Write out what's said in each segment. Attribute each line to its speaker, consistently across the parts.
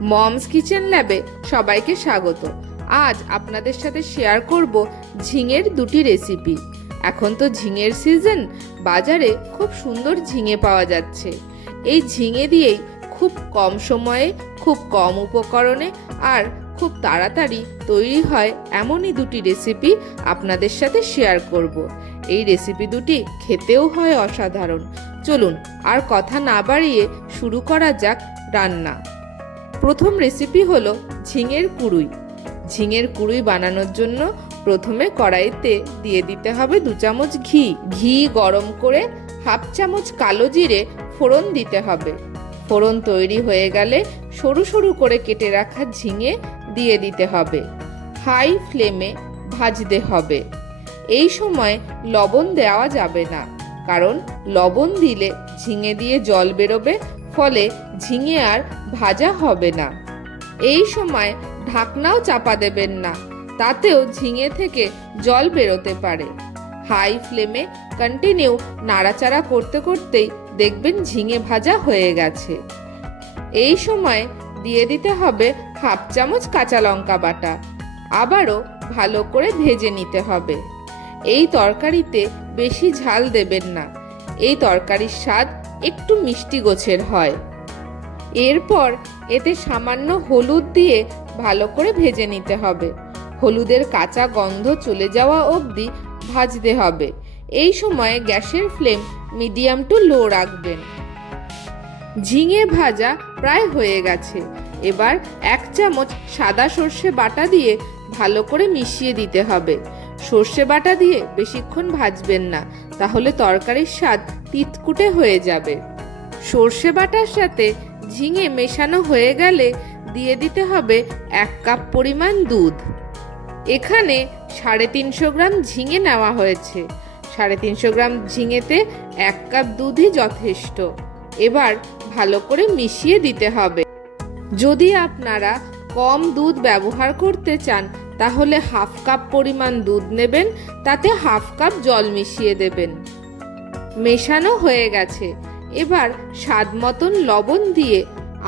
Speaker 1: Moms kitchen ল্যাবে সবাইকে স্বাগত। আজ আপনাদের সাথে শেয়ার করব ঝিঙের দুটি রেসিপি। এখন তো ঝিঙের সিজন, বাজারে খুব সুন্দর ঝিঙে পাওয়া যাচ্ছে। এই ঝিঙে দিয়েই খুব কম সময়ে, খুব কম উপকরণে আর খুব তাড়াতাড়ি তৈরি হয় এমনই দুটি রেসিপি আপনাদের সাথে শেয়ার করব। এই রেসিপি দুটি খেতেও হয় অসাধারণ। চলুন আর কথা না বাড়িয়ে শুরু করা যাক রান্না। প্রথম রেসিপি হলো ঝিঙের কুড়ুই। ঝিঙের কুড়ুই বানানোর জন্য প্রথমে কড়াইতে দিয়ে দিতে হবে দু চামচ ঘি। ঘি গরম করে হাফ চামচ কালো জিরে ফোড়ন দিতে হবে। ফোড়ন তৈরি হয়ে গেলে সরু সরু করে কেটে রাখা ঝিঙে দিয়ে দিতে হবে। হাই ফ্লেমে ভাজতে হবে। এই সময় লবণ দেওয়া যাবে না, কারণ লবণ দিলে ঝিঙে দিয়ে জল বেরোবে ফলে ঝিঙে আর ভাজা হবে না। এই সময় ঢাকনাও চাপা দেবেন না, তাতেও ঝিঙে থেকে জল বেরোতে পারে। হাই ফ্লেমে কন্টিনিউ নাড়াচাড়া করতে করতেই দেখবেন ঝিঙে ভাজা হয়ে গেছে। এই সময় দিয়ে দিতে হবে হাফ চামচ কাঁচা লঙ্কা বাটা, আবারও ভালো করে ভেজে নিতে হবে। এই তরকারিতে বেশি ঝাল দেবেন না। এই তরকারির স্বাদ একটু মিষ্টি গোছের হয়। এরপর এতে সামান্য হলুদ দিয়ে ভালো করে ভেজে নিতে হবে। হলুদের কাঁচা গন্ধ চলে যাওয়া অবধি ভাজতে হবে। এই সময় গ্যাসের ফ্লেম মিডিয়াম টু লো রাখবেন। ঝিঙে ভাজা প্রায় হয়ে গেছে। এবার এক চামচ সাদা সর্ষে বাটা দিয়ে ভালো করে মিশিয়ে দিতে হবে। সর্ষে বাটা দিয়ে বেশিক্ষণ ভাজবেন না, তাহলে তরকারির স্বাদ তিতকুটে হয়ে যাবে। সর্ষে বাটার সাথে ঝিঙে মেশানো হয়ে গেলে দিয়ে দিতে হবে এক কাপ পরিমাণ দুধ। এখানে সাড়ে তিনশো গ্রাম ঝিঙে নেওয়া হয়েছে। সাড়ে তিনশো গ্রাম ঝিঙেতে এক কাপ দুধই যথেষ্ট। এবার ভালো করে মিশিয়ে দিতে হবে। যদি আপনারা কম দুধ ব্যবহার করতে চান, তাহলে হাফ কাপ পরিমাণ দুধ নেবেন, তাতে হাফ কাপ জল মিশিয়ে দেবেন। মেশানো হয়ে গেছে। এবার স্বাদ মতন লবণ দিয়ে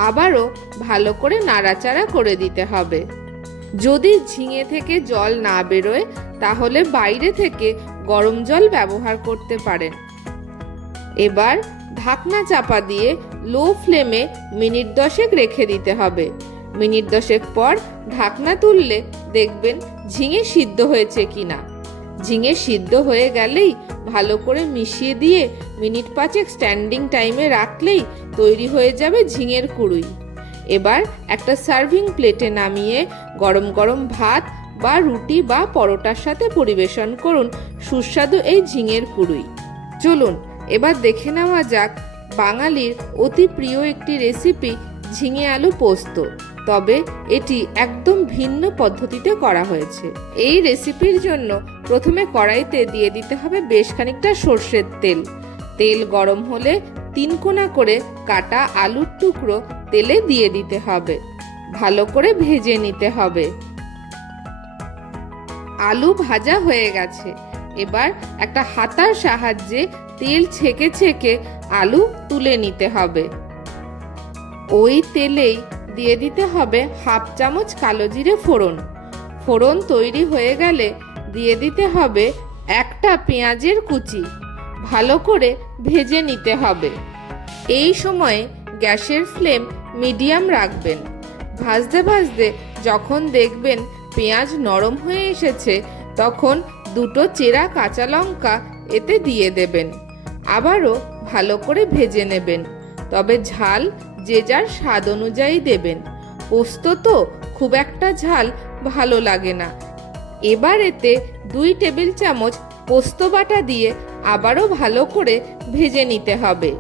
Speaker 1: আবারও ভালো করে নাড়াচাড়া করে দিতে হবে। যদি ঝিঙে থেকে জল না বেরোয়, তাহলে বাইরে থেকে গরম জল ব্যবহার করতে পারেন। এবার ঢাকনা চাপা দিয়ে লো ফ্লেমে মিনিট দশেক রেখে দিতে হবে। মিনিট দশেক পর ঢাকনা তুললে দেখবেন ঝিঙে সিদ্ধ হয়েছে কিনা। ঝিঙে সিদ্ধ হয়ে গেলেই ভালো করে মিশিয়ে দিয়ে মিনিট পাঁচেক স্ট্যান্ডিং টাইমে রাখলেই তৈরি হয়ে যাবে ঝিঙের কুড়ুই। এবার একটা সার্ভিং প্লেটে নামিয়ে গরম গরম ভাত বা রুটি বা পরোটার সাথে পরিবেশন করুন সুস্বাদু এই ঝিঙের কুড়ুই। চলুন, এবার দেখে নেওয়া যাক বাঙালির অতি প্রিয় একটি রেসিপি ঝিঙে আলু পোস্ত। তবে এটি একদম ভিন্ন পদ্ধতিতে করা হয়েছে। এই রেসিপির জন্য প্রথমে কড়াইতে দিয়ে দিতে হবে বেশ খানিকটা সর্ষের তেল। তেল গরম হলে তিন কোনা করে কাটা আলুর টুকরো তেলে দিয়ে দিতে হবে। ভালো করে ভেজে নিতে হবে। আলু ভাজা হয়ে গেছে। এবার একটা হাতার সাহায্যে তেল ছেঁকে ছেঁকে আলু তুলে নিতে হবে। ওই তেলেই দিয়ে দিতে হবে হাফ চামচ কালো জিরে ফোড়ন। ফোড়ন তৈরি হয়ে গেলে দিয়ে দিতে হবে একটা পেঁয়াজের কুচি। ভালো করে ভেজে নিতে হবে। এই সময়ে গ্যাসের ফ্লেম মিডিয়াম রাখবেন। ভাজতে ভাজতে যখন দেখবেন পেঁয়াজ নরম হয়ে এসেছে, তখন দুটো চেরা কাঁচা লঙ্কা এতে দিয়ে দেবেন। আবারও ভালো করে ভেজে নেবেন। তবে ঝাল যে যার স্বাদ অনুযায়ী দেবেন। পোস্ত তো খুব একটা ঝাল ভালো লাগে না। এবার এতে দুই টেবিল চামচ পোস্ত বাটা দিয়ে আবারও ভালো করে ভেজে নিতে হবে।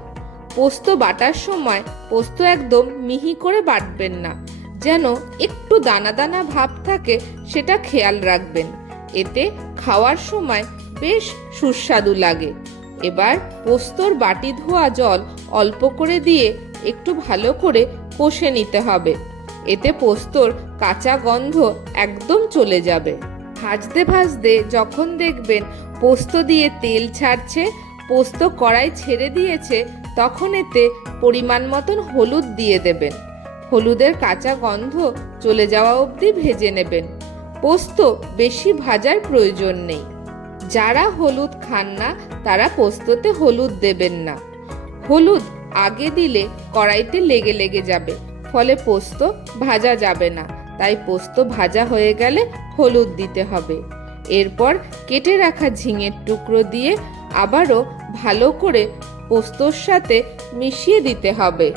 Speaker 1: পোস্ত বাটার সময় পোস্ত একদম মিহি করে বাটবেন না, যেন একটু দানা দানা ভাব থাকে সেটা খেয়াল রাখবেন। এতে খাওয়ার সময় বেশ সুস্বাদু লাগে। এবার পোস্তর বাটি ধোয়া জল অল্প করে দিয়ে একটু ভালো করে কষে নিতে হবে। এতে পোস্তর কাঁচা গন্ধ একদম চলে যাবে। ভাজতে ভাজতে যখন দেখবেন পোস্ত দিয়ে তেল ছাড়ছে, পোস্ত কড়াই ছেড়ে দিয়েছে, তখন এতে পরিমাণ মতন হলুদ দিয়ে দেবেন। হলুদের কাঁচা গন্ধ চলে যাওয়া অবধি ভেজে নেবেন। পোস্ত বেশি ভাজার প্রয়োজন নেই। যারা হলুদ খান না, তারা পোস্ততে হলুদ দেবেন না। হলুদ আগে দিলে কড়াইতে লেগে লেগে যাবে। ফলে পোস্ত ভাজা যাবে না। তাই পোস্ত ভাজা হয়ে গেলে হলুদ দিতে হবে। এরপর কেটে রাখা ঝিঙের টুকরো দিয়ে আবারও ভালো করে পোস্তর সাথে মিশিয়ে দিতে হবে।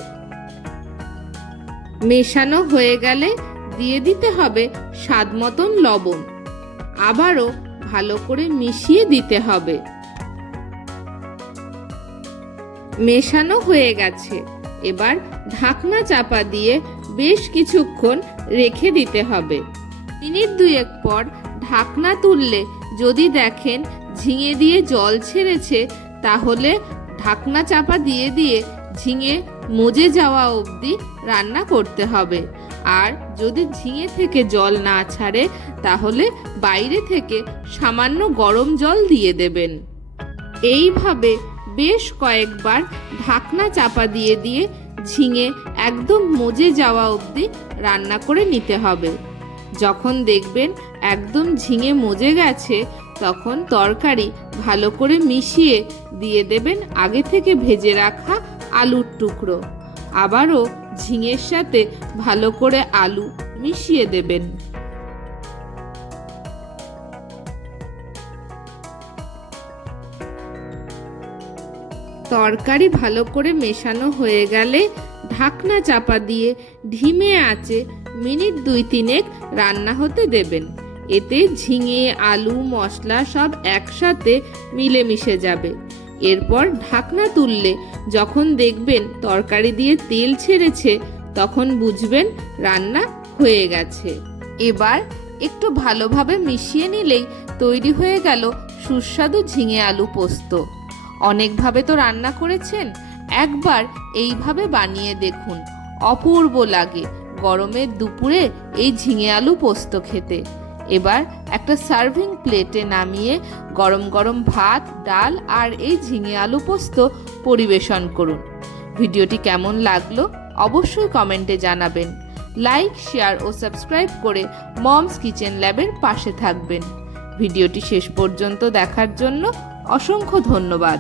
Speaker 1: মেশানো হয়ে গেলে দিয়ে দিতে হবে স্বাদ মতন লবণ। আবারও ভালো করে মিশিয়ে দিতে হবে। মেশানো হয়ে গেছে। এবার ঢাকনা চাপা দিয়ে বেশ কিছুক্ষণ রেখে দিতে হবে। মিনিট দুয়েক পর ঢাকনা তুললে যদি দেখেন ঝিঙে দিয়ে জল ছেড়েছে, তাহলে ঢাকনা চাপা দিয়ে দিয়ে ঝিঙে মজে যাওয়া অবধি রান্না করতে হবে। আর যদি ঝিঙে থেকে জল না ছাড়ে, তাহলে বাইরে থেকে সামান্য গরম জল দিয়ে দেবেন। এইভাবে বেশ কয়েকবার ঢাকনা চাপা দিয়ে দিয়ে ঝিঙে একদম মজে যাওয়া অবধি রান্না করে নিতে হবে। যখন দেখবেন একদম ঝিঙে মজে গেছে, তখন তরকারি ভালো করে মিশিয়ে দিয়ে দেবেন আগে থেকে ভেজে রাখা আলুর টুকরো। আবারও ঝিঙের সাথে ভালো করে আলু মিশিয়ে দেবেন। তরকারি ভালো করে মেশানো হয়ে গেলে ঢাকনা চাপা দিয়ে ঢিমে আঁচে মিনিট দুই তিনেক রান্না হতে দেবেন। এতে ঝিঙে, আলু, মশলা সব একসাথে মিলেমিশে যাবে। এরপর ঢাকনা তুললে যখন দেখবেন তরকারি দিয়ে তেল ছেড়েছে, তখন বুঝবেন রান্না হয়ে গেছে। এবার একটু ভালোভাবে মিশিয়ে নিলেই তৈরি হয়ে গেল সুস্বাদু ঝিঙে আলু পোস্ত। অনেকভাবে তো রান্না করেছেন, একবার এইভাবে বানিয়ে দেখুন। অপূর্ব লাগে গরমের দুপুরে এই ঝিঙে আলু পোস্ত খেতে। এবার একটা সার্ভিং প্লেটে নামিয়ে গরম গরম ভাত, ডাল আর এই ঝিঙে আলু পোস্ত পরিবেশন করুন। ভিডিওটি কেমন লাগল অবশ্যই কমেন্টে জানাবেন। লাইক, শেয়ার ও সাবস্ক্রাইব করে মমস কিচেন ল্যাবের পাশে থাকবেন। ভিডিওটি শেষ পর্যন্ত দেখার জন্য অসংখ্য ধন্যবাদ।